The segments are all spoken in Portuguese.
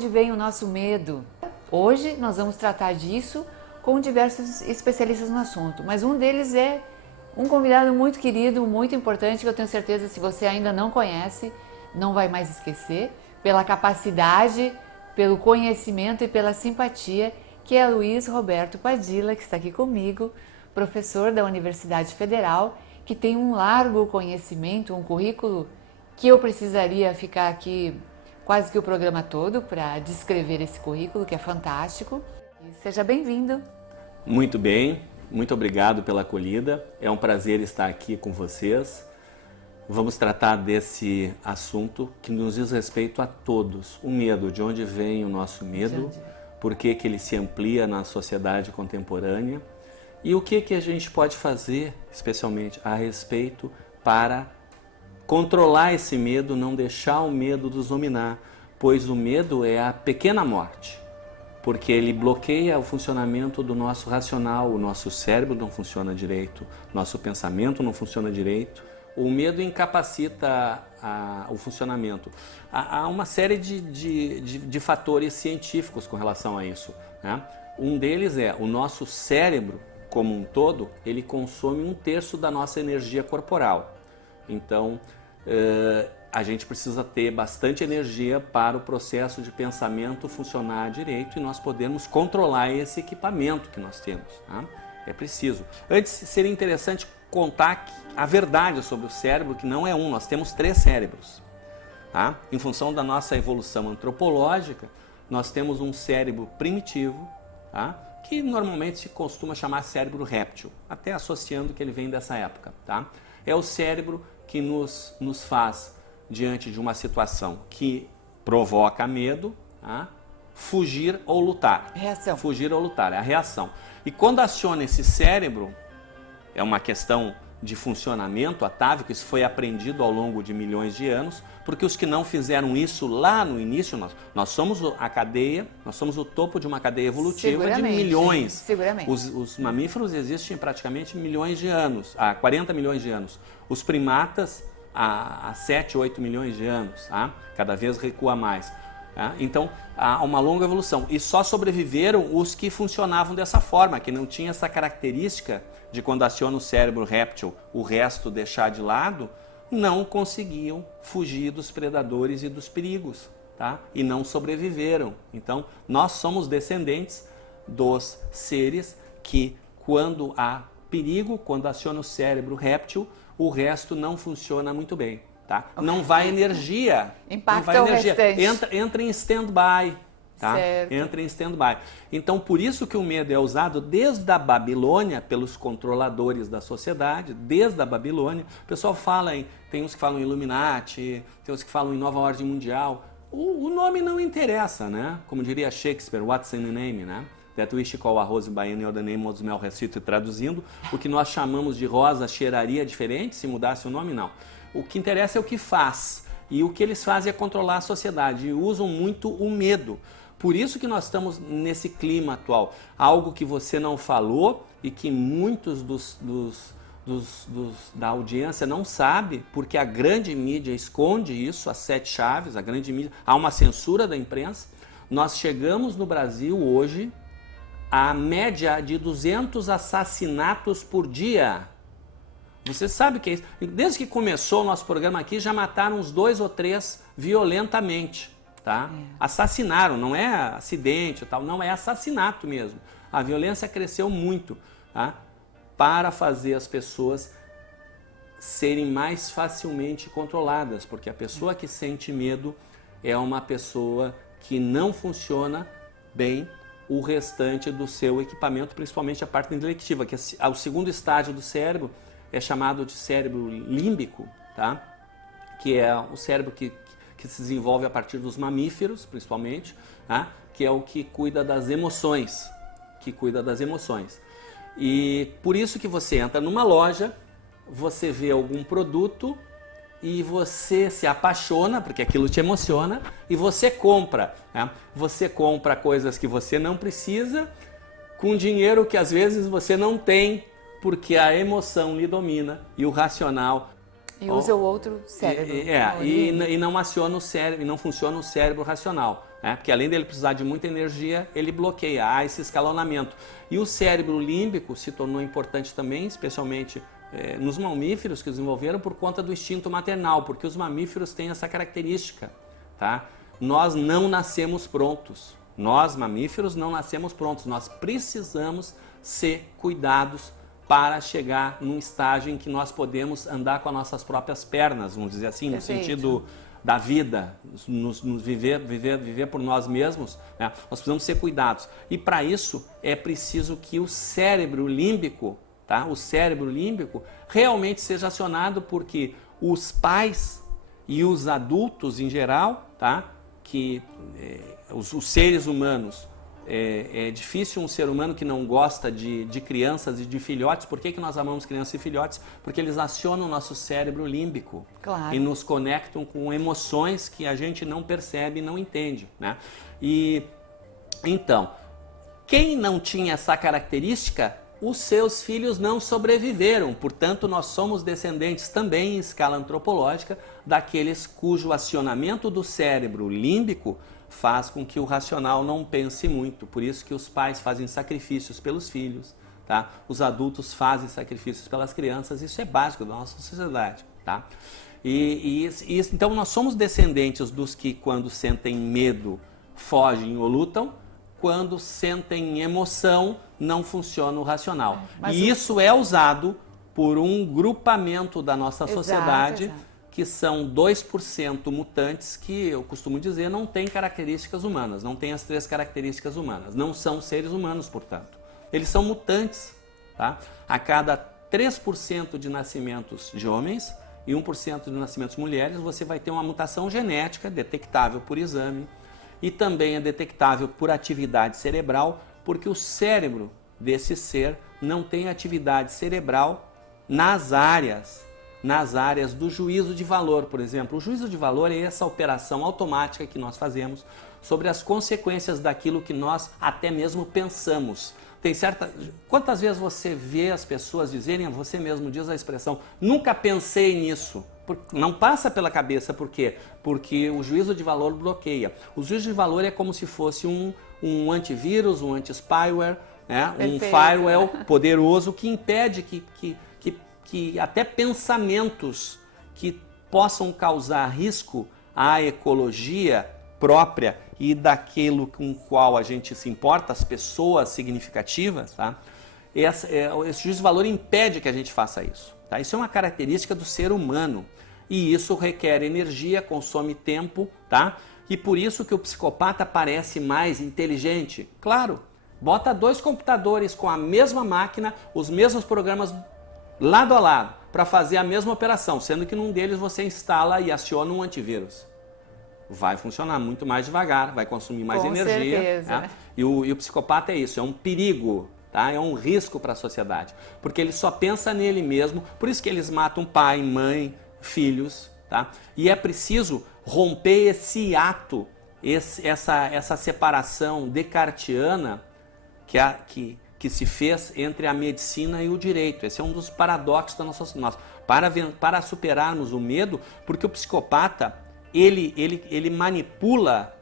onde vem o nosso medo? Hoje nós vamos tratar disso com diversos especialistas no assunto, mas um deles é um convidado muito querido, muito importante, que eu tenho certeza, se você ainda não conhece, não vai mais esquecer, pela capacidade, pelo conhecimento e pela simpatia, que é Luiz Roberto Padilla, que está aqui comigo, professor da Universidade Federal, que tem um largo conhecimento, um currículo que eu precisaria ficar aqui quase que o programa todo para descrever esse currículo, que é fantástico. Seja bem-vindo. Muito bem, muito obrigado pela acolhida. É um prazer estar aqui com vocês. Vamos tratar desse assunto que nos diz respeito a todos. O medo, de onde vem o nosso medo, por que ele se amplia na sociedade contemporânea e o que a gente pode fazer, especialmente a respeito, para controlar esse medo, não deixar o medo nos dominar, pois o medo é a pequena morte, porque ele bloqueia o funcionamento do nosso racional, o nosso cérebro não funciona direito, nosso pensamento não funciona direito, o medo incapacita o funcionamento. Há uma série de fatores científicos com relação a isso, né? Um deles é o nosso cérebro, como um todo, ele consome 1/3 da nossa energia corporal. Então, a gente precisa ter bastante energia para o processo de pensamento funcionar direito e nós podemos controlar esse equipamento que nós temos, tá? É preciso. Antes, seria interessante contar a verdade sobre o cérebro, que não é um, nós temos 3 cérebros. Tá? Em função da nossa evolução antropológica, nós temos um cérebro primitivo, tá? Que normalmente se costuma chamar cérebro réptil, até associando que ele vem dessa época. Tá? É o cérebro que nos faz, diante de uma situação que provoca medo, tá? Fugir ou lutar. Reação. Fugir ou lutar, é a reação. E quando aciona esse cérebro, é uma questão de funcionamento atávico, isso foi aprendido ao longo de milhões de anos, porque os que não fizeram isso lá no início, nós somos a cadeia, nós somos o topo de uma cadeia evolutiva de milhões. Seguramente. Os mamíferos existem praticamente milhões de anos, há 40 milhões de anos. Os primatas há 7, 8 milhões de anos, tá? Cada vez recua mais. Tá? Então, há uma longa evolução. E só sobreviveram os que funcionavam dessa forma, que não tinha essa característica de quando aciona o cérebro réptil, o resto deixar de lado, não conseguiam fugir dos predadores e dos perigos, tá? E não sobreviveram. Então, nós somos descendentes dos seres que, quando há perigo, quando aciona o cérebro réptil, o resto não funciona muito bem. Tá? Não vai energia. Impacta o restante. Entra em stand-by. Tá? Certo. Entra em stand-by. Então, por isso que o medo é usado desde a Babilônia pelos controladores da sociedade, desde a Babilônia. O pessoal fala tem uns que falam em Illuminati, tem uns que falam em Nova Ordem Mundial. O nome não interessa, né? Como diria Shakespeare, what's in the name, né? That wish call a rose by any other name, os mel recito, traduzindo. O que nós chamamos de rosa cheiraria diferente se mudasse o nome, não. O que interessa é o que faz, e o que eles fazem é controlar a sociedade, e usam muito o medo. Por isso que nós estamos nesse clima atual. Algo que você não falou e que muitos da audiência não sabe, porque a grande mídia esconde isso, as 7 chaves, a grande mídia, há uma censura da imprensa. Nós chegamos no Brasil hoje a média de 200 assassinatos por dia. Você sabe o que é isso? Desde que começou o nosso programa aqui, já mataram uns 2 ou 3 violentamente, tá? Assassinaram, não é acidente, tal, não, é assassinato mesmo. A violência cresceu muito, tá? Para fazer as pessoas serem mais facilmente controladas, porque a pessoa que sente medo é uma pessoa que não funciona bem o restante do seu equipamento, principalmente a parte intelectiva, que é o segundo estágio do cérebro, é chamado de cérebro límbico, tá? Que é o cérebro que se desenvolve a partir dos mamíferos, principalmente, tá? Que é o que cuida das emoções, E por isso que você entra numa loja, você vê algum produto e você se apaixona, porque aquilo te emociona, e você compra, né? Você compra coisas que você não precisa, com dinheiro que às vezes você não tem, porque a emoção lhe domina e o racional E usa o outro cérebro. E não aciona o cérebro, e não funciona o cérebro racional. né? Porque além dele precisar de muita energia, ele bloqueia, há esse escalonamento. E o cérebro límbico se tornou importante também, especialmente nos mamíferos que desenvolveram por conta do instinto maternal, porque os mamíferos têm essa característica, tá? Nós não nascemos prontos, nós mamíferos não nascemos prontos, nós precisamos ser cuidados para chegar num estágio em que nós podemos andar com as nossas próprias pernas, vamos dizer assim, no sentido da vida, nos viver por nós mesmos, né? Nós precisamos ser cuidados. E para isso é preciso que o cérebro límbico, tá? O cérebro límbico realmente seja acionado, porque os pais e os adultos em geral, tá? Que os seres humanos, é difícil um ser humano que não gosta de crianças e de filhotes. Por que nós amamos crianças e filhotes? Porque eles acionam o nosso cérebro límbico, claro, e nos conectam com emoções que a gente não percebe e não entende, né? E então, quem não tinha essa característica, os seus filhos não sobreviveram. Portanto, nós somos descendentes também, em escala antropológica, daqueles cujo acionamento do cérebro límbico faz com que o racional não pense muito. Por isso que os pais fazem sacrifícios pelos filhos, tá? Os adultos fazem sacrifícios pelas crianças. Isso é básico da nossa sociedade, tá? Então nós somos descendentes dos que, quando sentem medo, fogem ou lutam. Quando sentem emoção, não funciona o racional. Isso é usado por um grupamento da nossa sociedade, que são 2% mutantes, que eu costumo dizer não têm características humanas, não têm as 3 características humanas, não são seres humanos, portanto. Eles são mutantes, tá? A cada 3% de nascimentos de homens e 1% de nascimentos de mulheres, você vai ter uma mutação genética detectável por exame, e também é detectável por atividade cerebral, porque o cérebro desse ser não tem atividade cerebral nas áreas do juízo de valor, por exemplo. O juízo de valor é essa operação automática que nós fazemos sobre as consequências daquilo que nós até mesmo pensamos. Quantas vezes você vê as pessoas dizerem, você mesmo diz a expressão, nunca pensei nisso? Não passa pela cabeça, por quê? Porque o juízo de valor bloqueia. O juízo de valor é como se fosse um antivírus, um anti-spyware, né? Um firewall poderoso que impede que até pensamentos que possam causar risco à ecologia própria e daquilo com o qual a gente se importa, as pessoas significativas, tá? Esse juízo de valor impede que a gente faça isso. Tá? Isso é uma característica do ser humano e isso requer energia, consome tempo, tá? E por isso que o psicopata parece mais inteligente. Claro, bota 2 computadores com a mesma máquina, os mesmos programas lado a lado, para fazer a mesma operação, sendo que num deles você instala e aciona um antivírus. Vai funcionar muito mais devagar, vai consumir mais energia. Com certeza. Né? E o psicopata é isso, é um perigo. Tá? É um risco para a sociedade, porque ele só pensa nele mesmo, por isso que eles matam pai, mãe, filhos, tá? E é preciso romper esse ato, essa separação descartiana que se fez entre a medicina e o direito. Esse é um dos paradoxos da nossa sociedade. Para superarmos o medo, porque o psicopata, ele manipula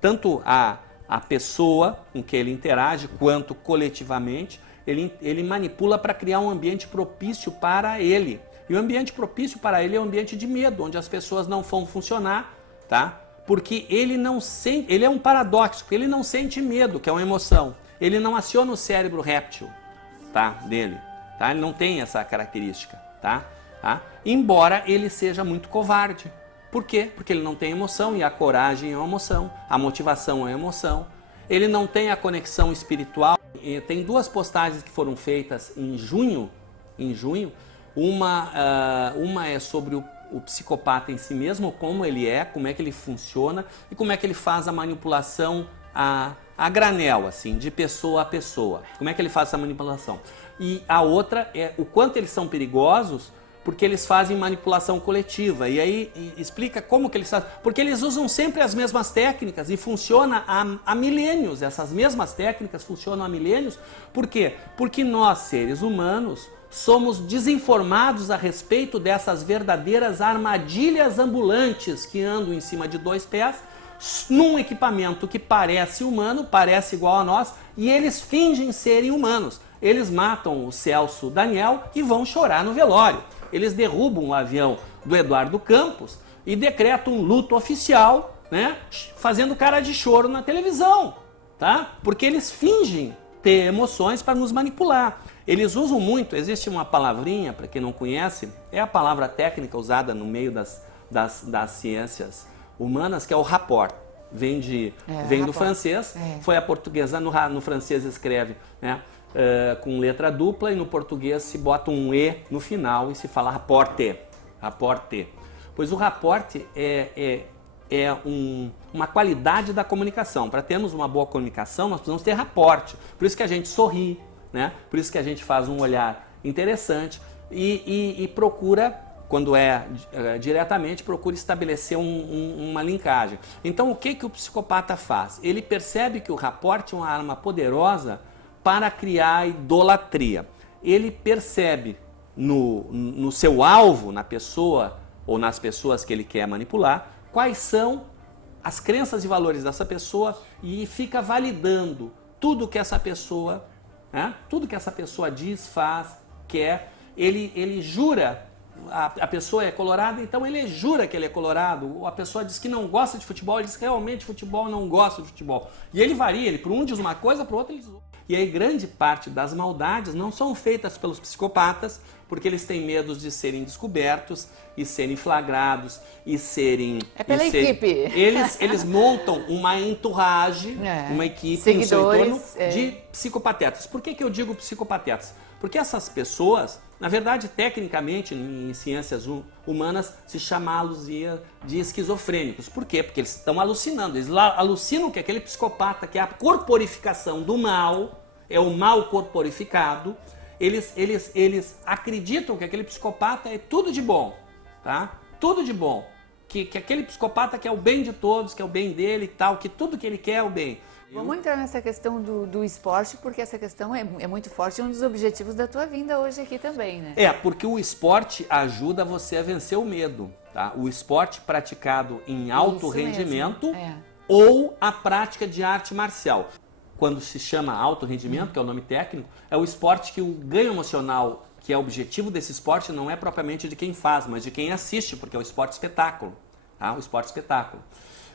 tanto a pessoa com que ele interage, quanto coletivamente, ele manipula para criar um ambiente propício para ele. E o ambiente propício para ele é um ambiente de medo, onde as pessoas não vão funcionar, tá? Porque ele é um paradoxo, porque ele não sente medo, que é uma emoção. Ele não aciona o cérebro réptil, tá? Dele, tá? Ele não tem essa característica, tá? Embora ele seja muito covarde. Por quê? Porque ele não tem emoção, e a coragem é uma emoção, a motivação é uma emoção. Ele não tem a conexão espiritual. Tem 2 postagens que foram feitas em junho. Uma é sobre o psicopata em si mesmo, como ele é, como é que ele funciona e como é que ele faz a manipulação a granel, assim, de pessoa a pessoa. Como é que ele faz essa manipulação? E a outra é o quanto eles são perigosos, porque eles fazem manipulação coletiva. E aí explica como que eles fazem. Porque eles usam sempre as mesmas técnicas e funciona há milênios. Essas mesmas técnicas funcionam há milênios. Por quê? Porque nós, seres humanos, somos desinformados a respeito dessas verdadeiras armadilhas ambulantes que andam em cima de 2 pés. num equipamento que parece humano, parece igual a nós, e eles fingem serem humanos. Eles matam o Celso Daniel e vão chorar no velório. Eles derrubam o avião do Eduardo Campos e decretam um luto oficial, né, fazendo cara de choro na televisão, tá? Porque eles fingem ter emoções para nos manipular. Eles usam muito, existe uma palavrinha, para quem não conhece, é a palavra técnica usada no meio das ciências humanas, que é o rapport. Vem do francês, foi a portuguesa, no francês escreve, né, com letra dupla, e no português se bota um E no final e se fala rapporte. Rapporte. Pois o rapporte é uma qualidade da comunicação. Para termos uma boa comunicação, nós precisamos ter rapporte. Por isso que a gente sorri, né? Por isso que a gente faz um olhar interessante e procura, quando diretamente, procura estabelecer uma linkagem. Então, o que o psicopata faz? Ele percebe que o rapport é uma arma poderosa para criar idolatria. Ele percebe no seu alvo, na pessoa ou nas pessoas que ele quer manipular, quais são as crenças e valores dessa pessoa e fica validando tudo que essa pessoa, né, tudo que essa pessoa diz, faz, quer. Ele jura, a pessoa é colorada, então ele jura que ele é colorado. A pessoa diz que não gosta de futebol, ele diz que realmente futebol não gosta de futebol. E ele varia, ele para um diz uma coisa, para o outro ele diz outra. E aí grande parte das maldades não são feitas pelos psicopatas, porque eles têm medo de serem descobertos e serem flagrados e serem... É pela equipe. Eles montam uma entourage, uma equipe seguidores, no seu entorno de psicopatetas. Por que eu digo psicopatetas? Porque essas pessoas, na verdade, tecnicamente, em ciências humanas, se chamá-los de esquizofrênicos. Por quê? Porque eles estão alucinando. Eles alucinam que aquele psicopata, que é a corporificação do mal, é o mal corporificado. Eles acreditam que aquele psicopata é tudo de bom, tá? Tudo de bom. Que aquele psicopata quer o bem de todos, quer o bem dele e tal, que tudo que ele quer é o bem. Vamos entrar nessa questão do esporte, porque essa questão é muito forte, é um dos objetivos da tua vinda hoje aqui também, né? Porque o esporte ajuda você a vencer o medo, tá? O esporte praticado em alto rendimento ou a prática de arte marcial. Quando se chama alto rendimento, que é o nome técnico, é o esporte que o ganho emocional, que é o objetivo desse esporte, não é propriamente de quem faz, mas de quem assiste, porque é o esporte espetáculo, tá? O esporte espetáculo.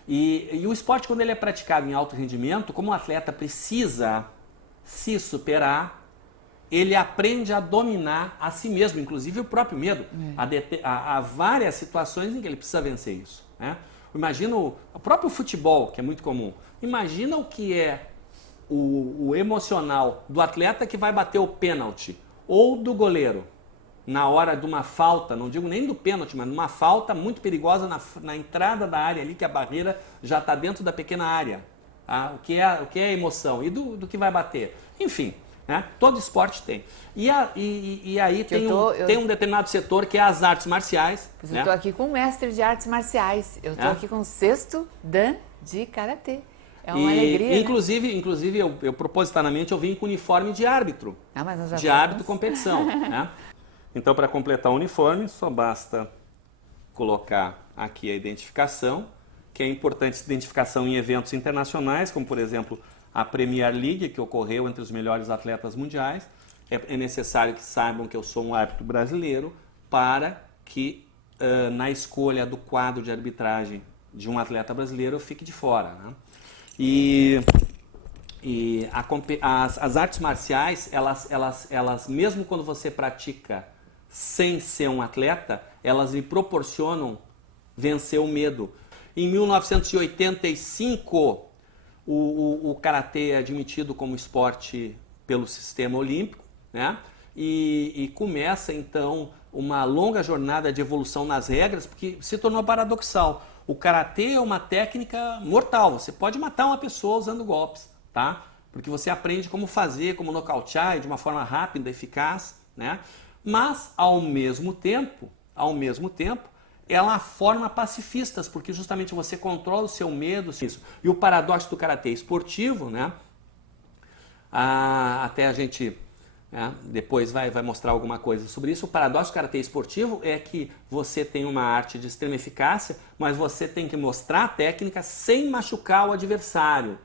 E o esporte, quando ele é praticado em alto rendimento, como o atleta precisa se superar, ele aprende a dominar a si mesmo, inclusive o próprio medo. Há várias situações em que ele precisa vencer isso, né? Imagina o próprio futebol, que é muito comum. Imagina o que é o emocional do atleta que vai bater o pênalti ou do goleiro na hora de uma falta, não digo nem do pênalti, mas numa falta muito perigosa na entrada da área ali, que a barreira já está dentro da pequena área. Tá? O que é a emoção e do que vai bater. Enfim, né? Todo esporte tem. E aí tem um determinado setor que é as artes marciais. Eu estou aqui com um mestre de artes marciais. Eu estou aqui com o sexto Dan de Karatê. É uma alegria, inclusive eu propositadamente eu vim com uniforme de árbitro. Mas nós já de árbitro competição, né? Então, para completar o uniforme, só basta colocar aqui a identificação, que é importante identificação em eventos internacionais, como, por exemplo, a Premier League, que ocorreu entre os melhores atletas mundiais. É necessário que saibam que eu sou um árbitro brasileiro para que, na escolha do quadro de arbitragem de um atleta brasileiro, eu fique de fora, né? As artes marciais, elas, mesmo quando você pratica sem ser um atleta, elas lhe proporcionam vencer o medo. Em 1985, o karatê é admitido como esporte pelo sistema olímpico, né? E começa então uma longa jornada de evolução nas regras, porque se tornou paradoxal. O karatê é uma técnica mortal, você pode matar uma pessoa usando golpes, tá? Porque você aprende como fazer, como nocautear de uma forma rápida, eficaz, né? Mas, ao mesmo tempo, ela forma pacifistas, porque justamente você controla o seu medo. Isso. E o paradoxo do karatê esportivo, né? Até a gente Depois vai mostrar alguma coisa sobre isso. O paradoxo do karatê esportivo é que você tem uma arte de extrema eficácia, mas você tem que mostrar a técnica sem machucar o adversário.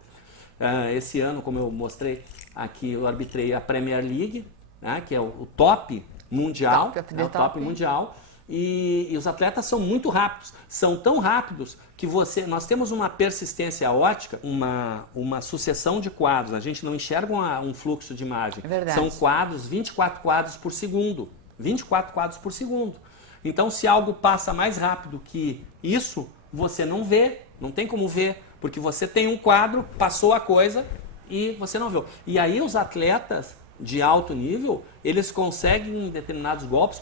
Esse ano, como eu mostrei aqui, eu arbitrei a Premier League, que é o top mundial, o top mundial. E os atletas são muito rápidos, são tão rápidos que nós temos uma persistência óptica, uma sucessão de quadros, a gente não enxerga um fluxo de imagem, são quadros, 24 quadros por segundo, 24 quadros por segundo. Então se algo passa mais rápido que isso, você não vê, não tem como ver, porque você tem um quadro, passou a coisa e você não viu. E aí os atletas de alto nível, eles conseguem determinados golpes.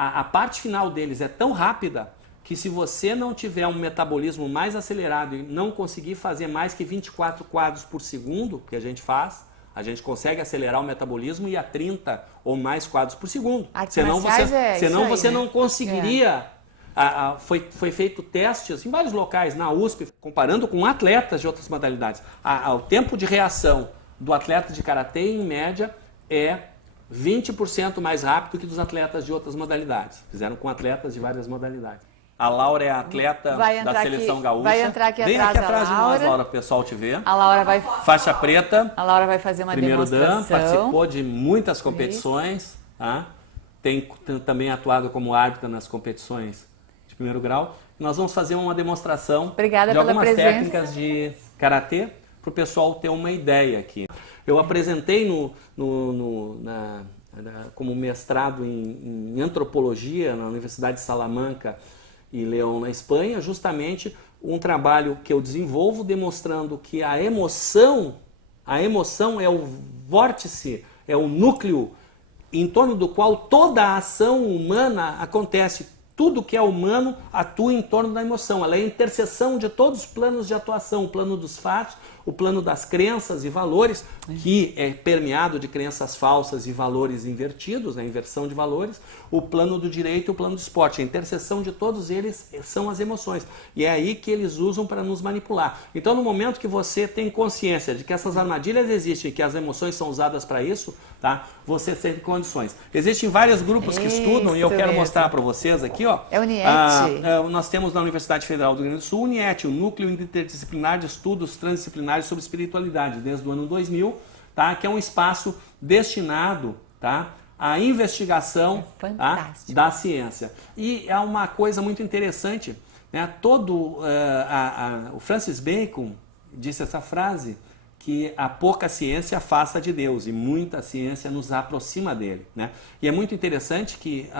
A parte final deles é tão rápida que se você não tiver um metabolismo mais acelerado e não conseguir fazer mais que 24 quadros por segundo, que a gente faz, a gente consegue acelerar o metabolismo e a 30 ou mais quadros por segundo. Senão você não conseguiria. Foi feito testes em vários locais, na USP, comparando com atletas de outras modalidades. O tempo de reação do atleta de karatê, em média, é 20% mais rápido que dos atletas de outras modalidades. Fizeram com atletas de várias modalidades. A Laura é a atleta da seleção gaúcha. Vai entrar aqui Vem atrás, aqui atrás de nós, Laura. Laura, para o pessoal te ver. A Laura vai... Faixa preta. A Laura vai fazer uma demonstração. Primeiro dan, participou de muitas competições. Tem também atuado como árbitra nas competições de primeiro grau. Nós vamos fazer uma demonstração de algumas técnicas de karatê para o pessoal ter uma ideia aqui. Eu apresentei como mestrado em antropologia na Universidade de Salamanca e León, na Espanha, justamente um trabalho que eu desenvolvo demonstrando que a emoção é o vórtice, é o núcleo em torno do qual toda a ação humana acontece. Tudo que é humano atua em torno da emoção. Ela é a interseção de todos os planos de atuação. O plano dos fatos, o plano das crenças e valores, que é permeado de crenças falsas e valores invertidos, a inversão de valores. O plano do direito e o plano do esporte. A interseção de todos eles são as emoções. E é aí que eles usam para nos manipular. Então, no momento que você tem consciência de que essas armadilhas existem e que as emoções são usadas para isso, você tem condições. Existem vários grupos que estudam, e eu quero mostrar para vocês aqui, É o NIET. Nós temos na Universidade Federal do Rio Grande do Sul o NIET, o Núcleo Interdisciplinar de Estudos Transdisciplinares sobre Espiritualidade, desde o ano 2000, que é um espaço destinado à investigação da ciência. E é uma coisa muito interessante, o Francis Bacon disse essa frase, que a pouca ciência afasta de Deus e muita ciência nos aproxima dele. E é muito interessante que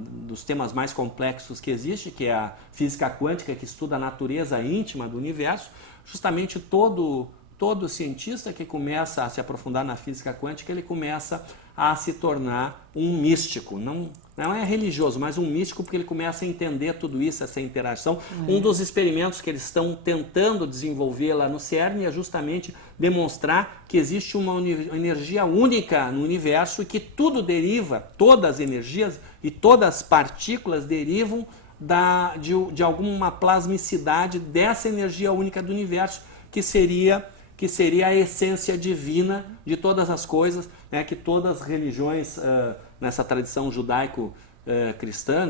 dos temas mais complexos que existe, que é a física quântica, que estuda a natureza íntima do universo, justamente todo cientista que começa a se aprofundar na física quântica, ele começa a se tornar um místico. Não é religioso, mas um místico, porque ele começa a entender tudo isso, essa interação. Um dos experimentos que eles estão tentando desenvolver lá no CERN é justamente demonstrar que existe uma energia única no universo e que tudo deriva, todas as energias e todas as partículas derivam de alguma plasmicidade dessa energia única do universo, que seria a essência divina de todas as coisas, que todas as religiões, nessa tradição judaico-cristã,